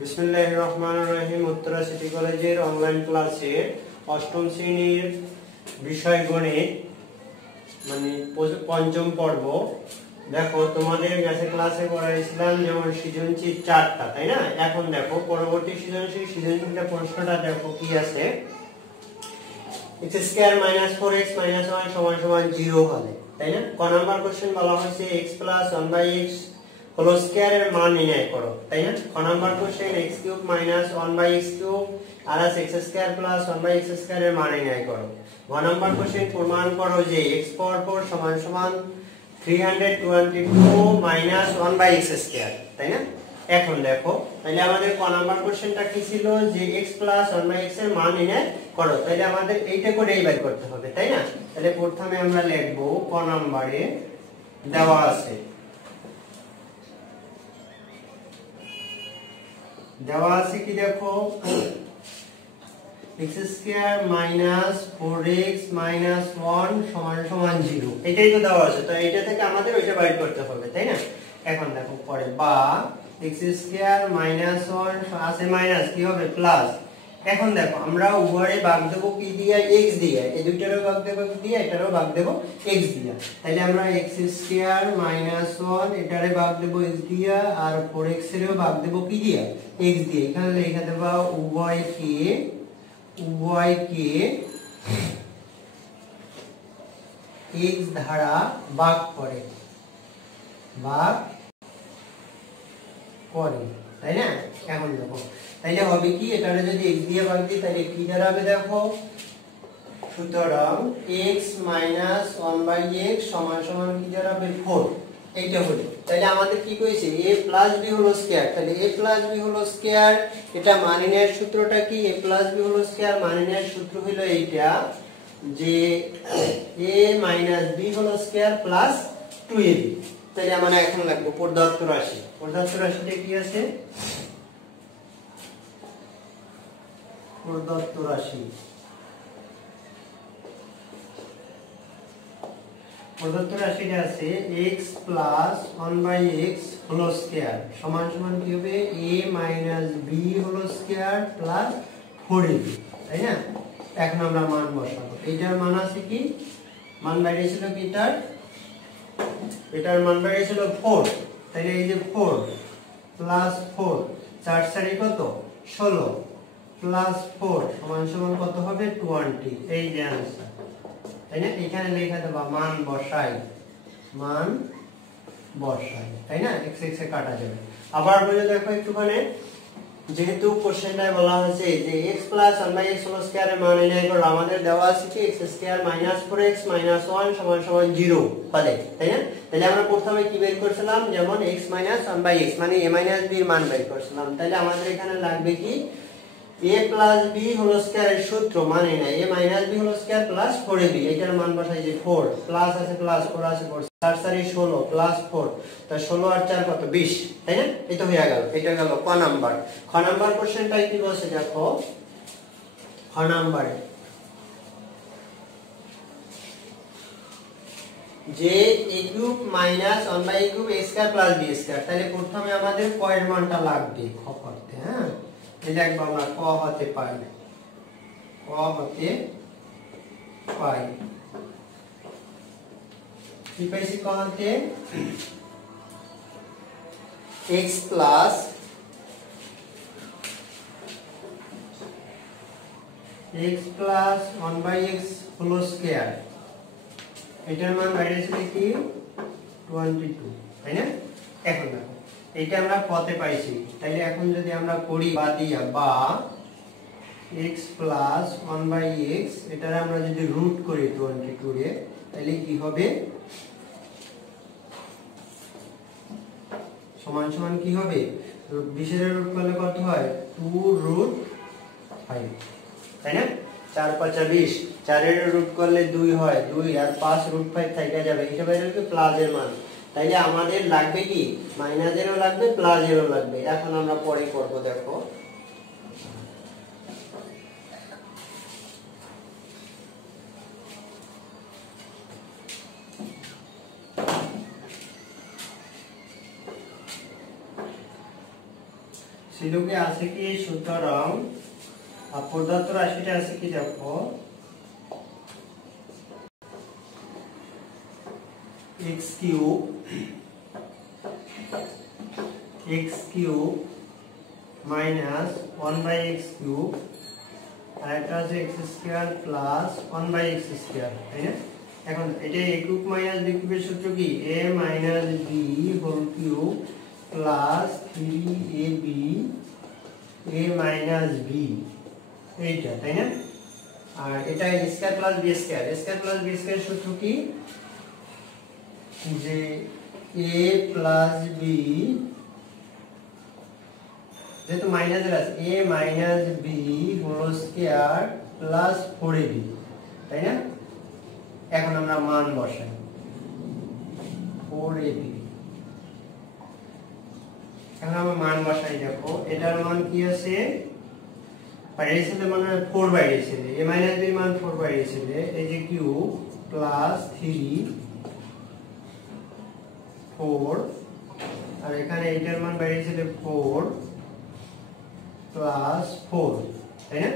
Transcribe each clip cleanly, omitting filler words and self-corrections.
বিসমিল্লাহির রহমানির রহিম। উত্তরা সিটি কলেজের অনলাইন ক্লাসে অষ্টম শ্রেণীর বিষয় গণিত মানে পঞ্চম পর্ব। দেখো তোমাদের কাছে ক্লাসে পড়াইছিলাম যেমন সৃজনশীল 4টা, তাই না? এখন দেখো পরবর্তী সৃজনশীলটা প্রশ্নটা দেখো কি আছে। x স্কয়ার - 4x - 1 = 0 হলে, তাই না? ক নাম্বার কোশ্চেন বলা হয়েছে x + 1/x হোল স্কয়ার এর মান নির্ণয় করো, তাই না? ক নাম্বার কোশ্চেন x³ - 1/x³ আর x স্কয়ার + 1/x² এর মান নির্ণয় করো। গ নাম্বার কোশ্চেন প্রমাণ করো যে x পাওয়ার 4 = 322 - 1/x², তাই না? এখন দেখো তাহলে আমাদের ক নাম্বার কোশ্চেনটা কি ছিল যে x + 1/x এর মান নির্ণয় করো। তাহলে আমাদের এইটা করেই বের করতে হবে, তাই না? তাহলে প্রথমে আমরা লিখব ক নম্বরে দেওয়া আছে কি দেখো x² - 4x - 1 = 0, এটাই তো দেওয়া আছে। তো এইটা থেকে আমাদের ওইটা বাইর করতে হবে, তাই না? এখন দেখো পরে বা x² - 1 আছে মাইনাস কি হবে প্লাস। এখন দেখো আমরা উভয়ে ভাগ দেব কি দিয়ে? x দিয়ে। এই দুইটারও ভাগ দেব কি দিয়ে? এটারও ভাগ দেব x দিয়ে। তাহলে আমরা x² - 1 এটারে ভাগ দেব x দিয়ে আর 4x এরও ভাগ দেব কি দিয়ে? x দিয়ে। এখানে লেখা দেব উভয়কে x দ্বারা ভাগ করে, তাই না? এখন দেখো তাইলে হবে কি, এটারে যদি x দিয়ে ভাগ দিই তাহলে কি দাঁড়াবে দেখো। সুতরাং x - 1/x = কি দাঁড়াবে 4, এইটা হলো। তাহলে আমাদের কি কইছে a + b হোল স্কয়ার। তাহলে a + b হোল স্কয়ার এটা মান নির্ণয়ের সূত্রটা কি? a + b হোল স্কয়ার মান নির্ণয়ের সূত্র হলো এইটা যে a - b whole square + 2ab। তাহলে আমরা এখন লিখব প্রদত্ত রাশি। প্রদত্ত রাশিটা কি আছে? প্রদত্ত রাশিটা আছে x + 1/x হোল স্কয়ার সমান কি হবে a - b whole square + 4ab, তাই না? এখন আমরা মান বসাবো। এইটার মান আছে কি? মান বাইরেছিল কি এটার মান বাইরেছিল 4। তাহলে এই যে 4 + 4 4 4 কত 16 + 4 = কত হবে 20। এই যে आंसर, তাই না? এখানে লেখা দেব মান বসাই, তাই না? x x এ কাটা যাবে। আবার বলে দেখো একটুখানি, যেহেতু কোশ্চেনটায় বলা হয়েছে যে x + 1/x হোল স্কয়ার এর মান নির্ণয় করো, আমাদের দেওয়া আছে কি x² - 4x - 1 = 0 হলে, তাই না? তাহলে আমরা প্রথমে কি বের করছিলাম, যেমন x - 1/x মানে a - b এর মান বের করছিলাম। তাহলে আমাদের এখানে লাগবে কি a + b হোল স্কয়ার এর সূত্র মানে না a - b whole square + 4ab। এটার মান বসাই যে 4 প্লাস আছে প্লাস 4 আছে 4 4 4 16 + 4 তা 16 আর 4 কত 20, তাই না? এটা হয়ে গেল। এটা গেল ক নাম্বার। খ নাম্বার কোশ্চেনটাই কি বলছে দেখো। খ নাম্বারে যে a³ - 1/a³ a² + b²। তাহলে প্রথমে আমাদের ক এর মানটা লাগবে খ করতে। হ্যাঁ, এটা একবার আমরা ক হতে পাই কি পাইছি ক হতে x + 1/x হোল স্কয়ার এটার মান বাইরেছিল কি 22, তাই না? এখন দেখো এটা আমরা কতে পাইছি। তাহলে এখন যদি আমরা করি বা দিয়া বা x + 1/x এটারে আমরা যদি রুট করি 22 এর, তাহলে কি হবে সমান কি হবে 20 এর রুট করলে কত হয় 2√5, তাই না? 4 5 20, 4 এর রুট করলে 2 হয় 2 আর 5√5 থেকে যাবে। এটা বাইরে কি প্লাস এর মান। তাইলে আমাদের লাগবে কি মাইনাসেরও লাগবে প্লাসেরও লাগবে। এখন আমরা পরে করব দেখো। ছিল কি আছে কি, সুতরাং প্রদত্ত রাশিটা আছে কি দেখো, x cube minus 1/x cube, আর এটা আছে x square plus 1/x square, তাই না? এখন এটা a কিউব মাইনাস b কিউবের সূত্র কি, a minus b whole cube plus 3ab a minus b, এইটা, তাই না? আর এটা a square plus b square, a square plus b square সূত্র কি, যে a প্লাস b, যেহেতু মাইনাসের আছে, a minus b whole square plus 4ab, তাই না? এখন আমরা মান বসাই, 4ab, এখন আমরা মান বসাই, দেখো এটার মান কি আছে, বাইরেছিল মানে 4 বাইরেছিল, a মাইনাস b এর মান 4 বাইরেছিল, এই যে কিউব প্লাস 3 4, আর এখানে এইটার মান বাইরেছিল 4 প্লাস 4, তাই না?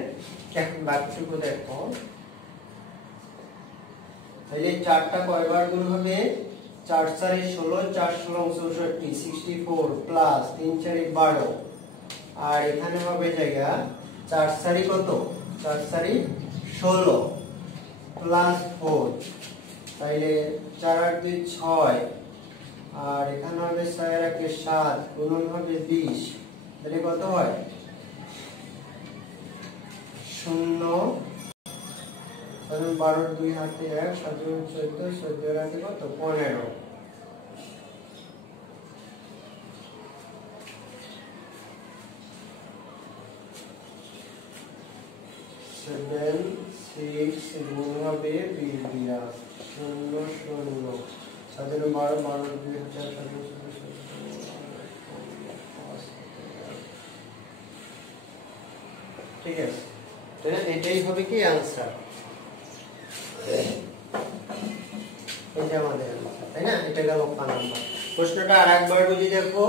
এখন বাকিটুকু দেখো, তাহলে 4টা কয়বার গুণ হবে, 4 4 16, 4 16 64, 64 প্লাস 3 4 12, আর এখানে হবে জায়গা 4 4 কত, 4 4 16 প্লাস 4, তাইলে 4 8 2 6, আর এখানে হবে 6 আর 1 7, গুণন হবে 20, তাহলে কত হয় 0, 12 2 হাতে 1, 7 14, 14 হাতে কত 15, 7 6 গুণ হবে 20 দিয়া 0 0, 7 12 12 2 হাতে 7 ঠিক আছে, তাহলে এটাই হবে কি आंसर, এটা আমাদের आंसर, তাই না? এটা গেল ক নাম্বার। প্রশ্নটা আরেকবার বুঝি দেখো,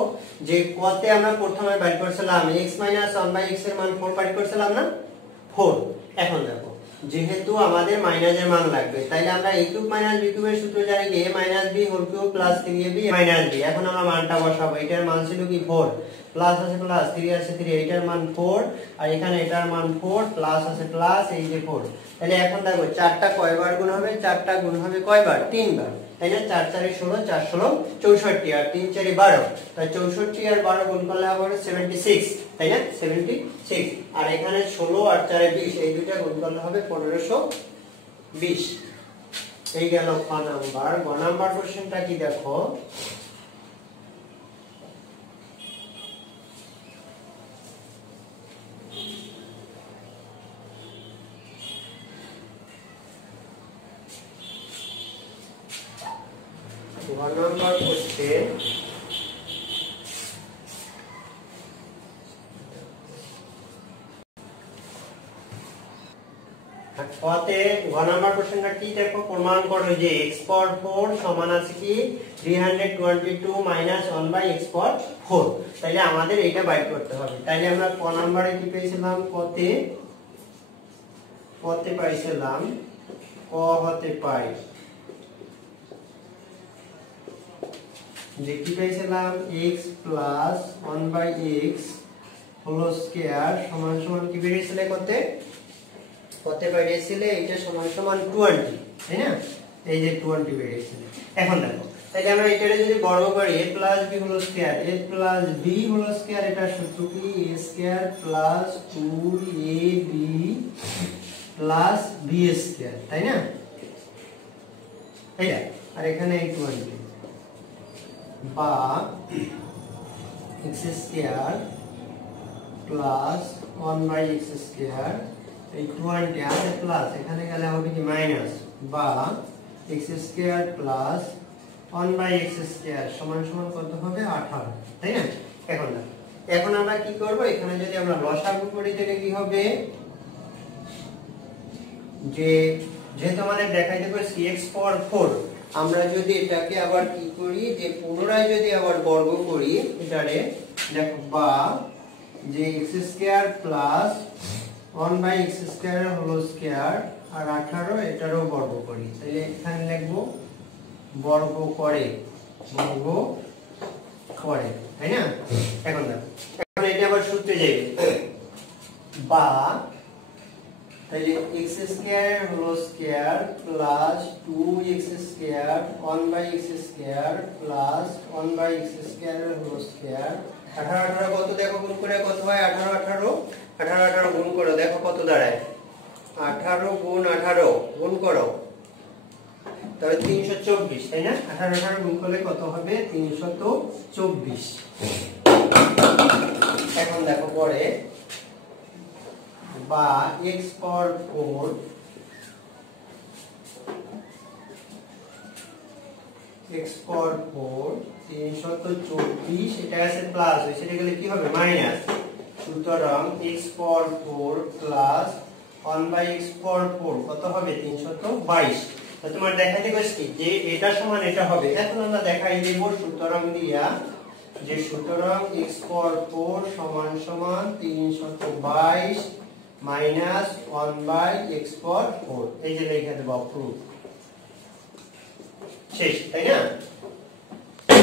যে কতে আমরা প্রথমে বের করছিলাম x 1/x এর মান 4 বের করছিলাম না, 4। এখন দেখো যেহেতু আমাদের মাইনাসের মান লাগবে, তাইলে আমরা a কিউব মাইনাস b কিউবের সূত্র জানি কি, a minus b whole cube plus 3ab minus b। এখন আমরা মানটা বসাবো, এটার মান ছিল কি 4, প্লাস আছে প্লাস, 3 আছে 3, এটার মান 4, আর এখানে এটার মান 4, প্লাস আছে প্লাস, এই যে 4। তাহলে এখন দেখো 4টা কয়বার গুণ হবে, 4টা গুণ হবে কয়বার, 3 বার, তাই না? 4 4 16, 4 16 64, আর 3 4 12, তাই 64 আর 12 গুণ করলে হবে 76, তাই না? 76, আর এখানে 16 আর 4 20, এই দুইটা গুণ করলে হবে 1520। এই গেল ক নাম্বার। গ নাম্বার কোশ্চেনটা কি দেখো, নম্বর কোশ্চেন, কতে গ নম্বর কোশ্চেনটা কি দেখো, প্রমাণ করো যে x পাওয়ার 4 সমান আছে কি 322 মাইনাস 1/x পাওয়ার 4। তাইলে আমাদের এটা বাইর করতে হবে। তাইলে আমরা ক নম্বরে কি পেয়েছিলাম, কতে পাইছিলাম, ক হতে পাই যে কি পেয়েছিলাম, x plus 1/x whole square সমান সমান কি বেরিয়েছিল, কতে বেরিয়েছিল, এটা সমান সমান 20, তাই না? এই যে 20 বেরিয়েছিল। এখন দেখো তাহলে আমরা এটারে যদি বর্গ করি, a plus b whole square, a plus b whole square, এটা সূত্র কি, a square plus 2ab plus b square, তাই না? এইটা, আর এখানে এই 20 বা x square plus 1/x square, এই 20 আছে প্লাস, এখানে গেলে হবে কি মাইনাস, বা x square plus 1/x square সমান সমান কত হবে 18, তাই না? এখন আমরা কি করব, এখানে যদি আমরা লসাগু করি তাহলে কি হবে, যে যেহেতু আমাদের দেখাইতে বলছি x পাওয়ার 4, আমরা যদি এটাকে আবার কি করি, যে পুনরায় যদি আবার বর্গ করি এটারে, দেখো বা যে x square plus 1/x square whole square আর 18 এটারও বর্গ করি, তাহলে এখানে লিখব বর্গ করে, তাই না? এখন দেখো, এখন এটা আবার সূত্রে যাবে, বা তাহলে x square whole square plus 2x square 1/x square plus 1/x square whole square 18 18 কত দেখো গুণ করে কত হয়, 18 18 18 18 গুণ করো, দেখো কত দাঁড়ায়, 18 গুণ 18 গুণ করো, তাহলে 324, তাই না? 18 18 গুণ করলে কত হবে, 324। এখন দেখো পরে, বা x পাওয়ার 4 324, এটা আছে প্লাস, সেটা গেলে কি হবে, মাইনাস। সুতরাং x পাওয়ার 4 প্লাস 1/x পাওয়ার 4 কত হবে, 322। তো তোমার দেখাইতে কইছি যে এটা সমান এটা হবে, এখন আমরা দেখাই দেব সুতরাং দিয়া, যে সুতরাং x পাওয়ার 4 সমান সমান 322 মাইনাস 1/x পাওয়ার 4, এই যে লিখে দেব প্রুফ শেষ, তাই না?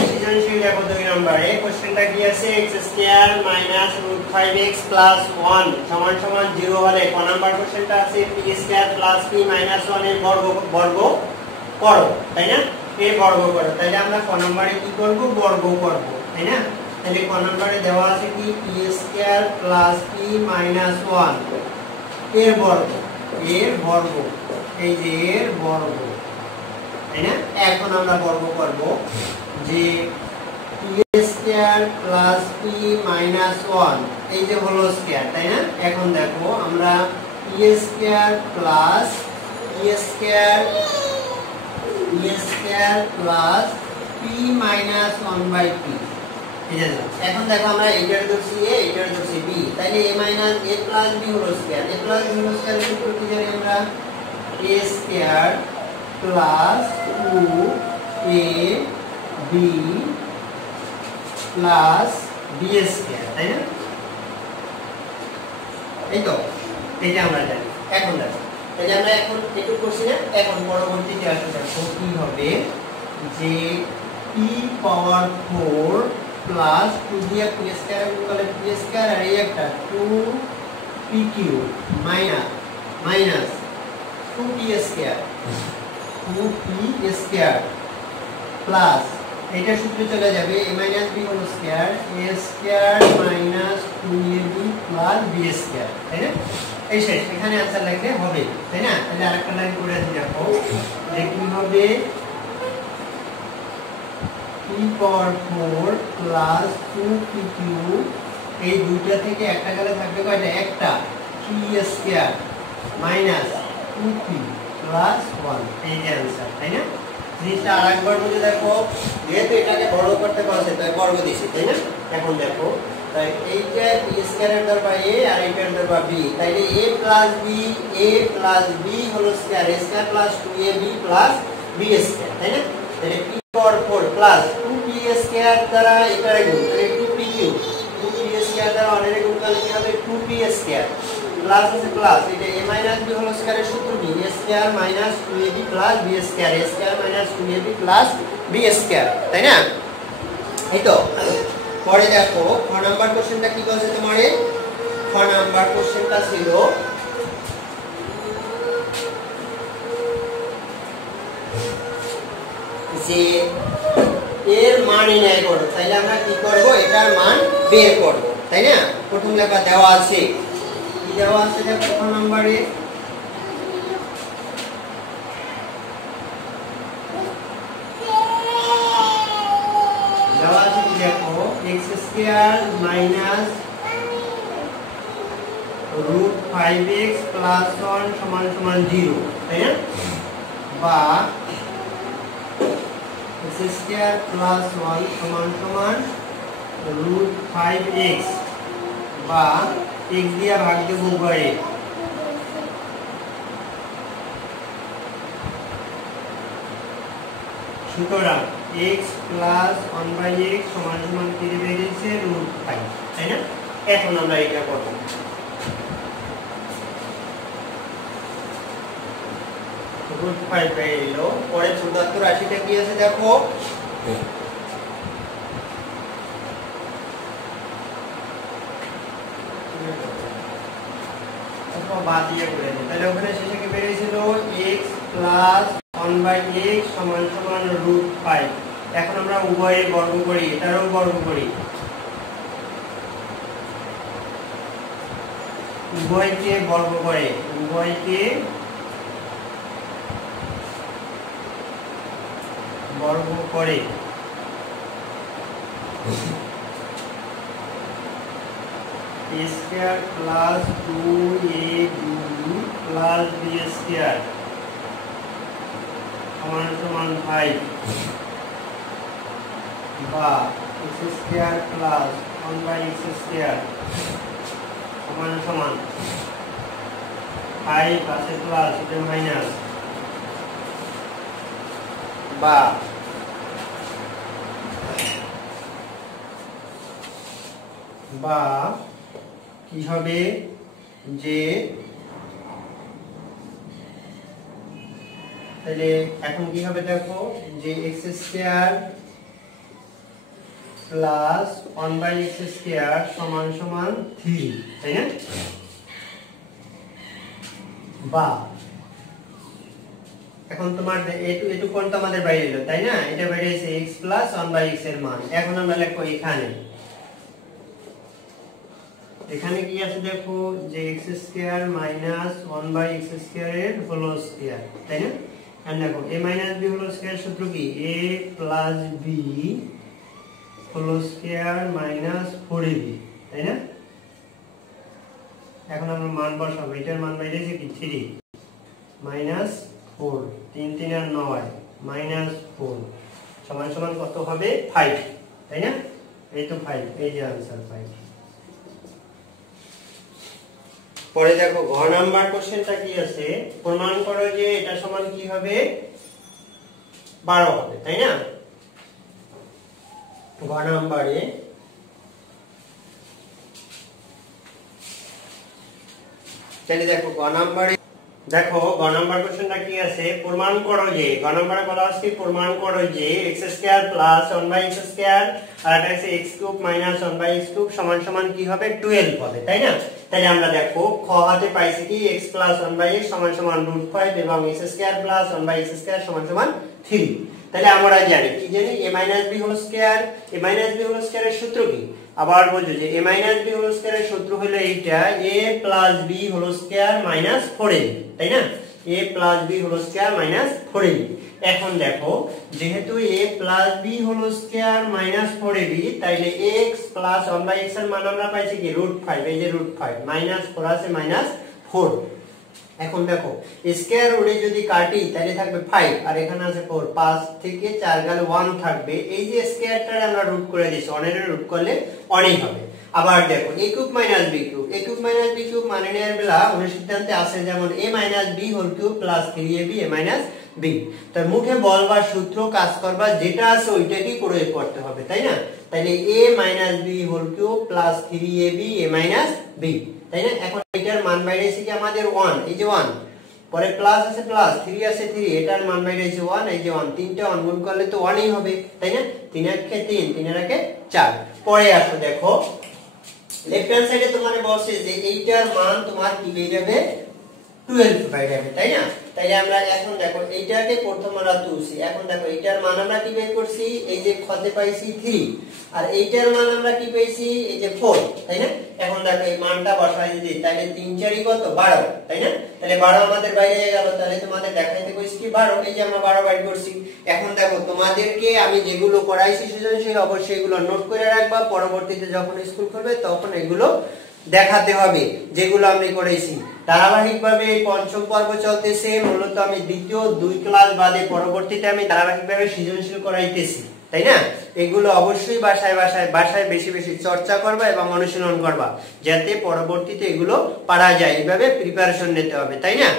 সৃজনশীল দেখো 2 নম্বরে কোশ্চেনটা কি আছে, x square minus √5x plus 1 সমান সমান 0 হলে ক নাম্বার কোশ্চেনটা আছে, p square plus p minus 1 এর বর্গ করো, তাই না? এর বর্গ করো, তাইলে আমরা ক নম্বরে কি করব, বর্গ করব, তাই না? তাহলে ক নম্বরে দেওয়া আছে কি, p square plus p minus 1 এর বর্গ, এই যে এর বর্গ, তাই না? এখন আমরা বর্গ করব যে p square plus p minus 1 এই যে হলো স্কয়ার, তাই না? এখন দেখো আমরা p square plus p minus 1/p, এখন দেখো আমরা এইটার ধরছি a, এইটার ধরছি b, তাইলে a minus a plus b হলো স্কয়ার, a প্লাস b হলো স্কয়ার সূত্র কি জানি আমরা, a square plus 2ab plus b square, তাই না? এই তো এটা আমরা জানি। এখন দেখো, তাহলে আমরা এখন একটু করছি না, এখন পরবর্তীতে আসলে দেখো কি হবে, যে p পাওয়ার 4 প্লাস 2 দিয়ে p স্কয়ার করলে p স্কয়ার আর এই একটা 2p³ minus 2p square plus এটা সূত্রে চলে যাবে a minus b whole square a square minus 2ab plus b square, তাই না? এই শেষ, এখানে आंसर লিখলে হবে, তাই না? তাহলে আরেকটা লাইন করে দেখো যে কি হবে, p পাওয়ার 4 প্লাস 2p³ এই দুইটা থেকে একটা গেলে থাকবে কয়টা, একটা, p square minus 2p plus 1, এই যে आंसर, তাই না? জিনিসটা আরেকবার বুঝে দেখো, যেহেতু এটাকে বর্গ করতে বলছে তাই বর্গ দিছি, তাই না? এখন দেখো, তাই এইটা p স্কয়ারের দরবা a আর এইটার দরবা b, তাইলে a প্লাস b হলো square, a square plus 2ab plus b square, তাই না? তাহলে p পাওয়ার 4 প্লাস 2p স্কয়ার দ্বারা এটা গুণ, তাহলে 2p³ 2p স্কয়ার দ্বারা 1 এর গুণ করলে কি হবে, 2p স্কয়ার প্লাস আছে প্লাস, এটা a মাইনাস b হোল স্কয়ারের সূত্র কি, a square minus 2ab plus b square, a square minus 2ab plus b square, তাই না? এই তো পরে দেখো খ নাম্বার কোশ্চেনটা কি বলছে তোমারে, খ নাম্বার কোশ্চেনটা ছিল যে এর মান নির্ণয় করো, তাইলে আমরা কি করব, এটার মান বের করব, তাই না? প্রথম লেখা দেওয়া আছে, কি দেওয়া আছে দেখো খ নম্বরে, দেওয়া আছে কি দেখো, x square minus √5x plus 1 সমান সমান 0, তাই না? বা x স্কয়ার প্লাস 1 সমান সমান √5x, বা x দিয়ে ভাগ দেব উভয়ে, সুতরাং x প্লাস 1/x সমান সমান কি বেরিয়েছে √5, তাই না? এখন আমরা এটা করব। √5 পেয়ে এলো। পরে ৭৪ কি আছে দেখো, বাদ দিয়ে করে দিই। তাহলে ওখানে শেষে কি বেরিয়েছিল x প্লাস 1/x সমান সমান √5। এখন আমরা উভয়ে বর্গ করি, এটারও বর্গ করি, উভয়কে বর্গ করে, উভয়কে বর্গ করে a square plus 2ab plus b square সমান সমান 5 বা x square plus 1/x square সমান সমান 5 আছে প্লাস এটা মাইনাস, বা কি হবে যে, তাহলে এখন কি হবে দেখো, যে x square plus 1/x square সমান সমান 3, তাই না? বা এখন তোমার এটু কোনটা আমাদের বাইরে এলো, তাই না? এটা বাইরে এসে x প্লাস 1/x এর মান। এখন আমরা লিখব এখানে কি আছে দেখো, যে x square minus 1/x square এর হোল স্কয়ার, তাই না? আর দেখো a minus b whole square সূত্র কি, a plus b whole square minus 4ab, তাই না? এখন আমরা মান বসাবো, এটার মান বাইরেছে কি 3 মাইনাস 4, 3 3 আর 9 মাইনাস 4 সমান সমান কত হবে 5, তাই না? এই তো 5, এই যে आंसर 5। পরে দেখো ঘ নাম্বার কোশ্চেনটা কি আছে, প্রমাণ করো যে এটা সমান কি হবে 12 হবে, তাই না? ঘ নাম্বারে তাহলে দেখো গ নাম্বার কোশ্চেনটা কি আছে, প্রমাণ করো যে, গ নাম্বারে বলা আছে প্রমাণ করো যে x square plus 1/x square আর এটা আছে x cube minus 1/x cube সমান সমান কি হবে 12 হবে, তাই না? তাহলে আমরা দেখো খ হাতে পাইছি কি x প্লাস 1/x সমান সমান √5 এবং x square plus 1/x square সমান সমান 3। তাহলে আমরা জানি কি জানি, a b whole square, a b whole স্কয়ারের সূত্র কি, আবার বলছো যে a b হোল স্কয়ারের সূত্র হলো এইটা, a plus b whole square minus 4ab, তাই না? a plus b whole square minus 4ab। এখন দেখো যেহেতু a plus b whole square minus 4ab, তাইলে x প্লাস 1/x এর মান আমরা পাইছি কি √5, এই যে √5 মাইনাস 4 আছে মাইনাস 4। এখন দেখো স্কয়ার রুটে যদি কাটি তাহলে থাকবে 5 আর এখানে আছে 4, 5 থেকে 4 গেলে 1 থাকবে, এই যে স্কয়ারটা আমরা রুট করে দিছি, 1 এর রুট করলে 1ই হবে। আবার দেখো a cube minus b cube, a cube minus b cube মানে নেয়ার বেলা অনুসিদ্ধান্তে আছে যেমন a minus b whole cube plus 3ab a minus b, তার মুখে বলবা সূত্র কাজ করবা যেটা আছে ওইটাই প্রয়োগ করতে হবে, তাই না? তাহলে a minus b whole cube plus 3ab a minus b, তাই না? এখন এটার মান বাইরেছে কি আমাদের 1, এই যে 1, পরে প্লাস আছে প্লাস, 3 আছে 3, এটার মান বাইরেছে 1, এই যে 1, তিনটা 1 গুণ করলে তো 1ই হবে, তাই না? 3 এর কে 3, 3 এর কে 4। পরে আসো দেখো লেফট হ্যান্ড সাইডে তোমারে বলছে যে এইটার মান তোমার কি বের হবে 12 বাইরে হবে, তাই না? তাইলে আমরা এখন দেখো এইটাকে প্রথম আমরা তুলছি, এখন দেখো এইটার মান আমরা কি বের করছি, এই যে খতে পাইছি 3 আর এইটার মান আমরা কি পেয়েছি এই যে 4, তাই না? এখন দেখো এই মানটা বসাই দিই, তাহলে 3 4 কত 12, তাই না? তাহলে 12 আমাদের বাইরে হয়ে গেল, তাহলে তোমাদের দেখাইতে কইছি কি 12, এই যে আমরা 12 বাইর করছি। এখন দেখো তোমাদেরকে আমি যেগুলো করাইছি সৃজনশীল অবশ্যই এগুলো নোট করে রাখবা, পরবর্তীতে যখন স্কুল করবে তখন এগুলো দেখাতে হবে যেগুলো আমি করেছি। ধারাবাহিকভাবে এই পঞ্চম পর্ব চলতেছে, মূলত আমি দ্বিতীয় 2 ক্লাস বাদে পরবর্তীতে আমি ধারাবাহিকভাবে সৃজনশীল করাইতেছি, তাই না? এগুলো অবশ্যই বাসায় বেশি বেশি চর্চা করবা এবং অনুশীলন করবা যাতে পরবর্তীতে এগুলো পারা যায়, এইভাবে প্রিপারেশন নিতে হবে, তাই না?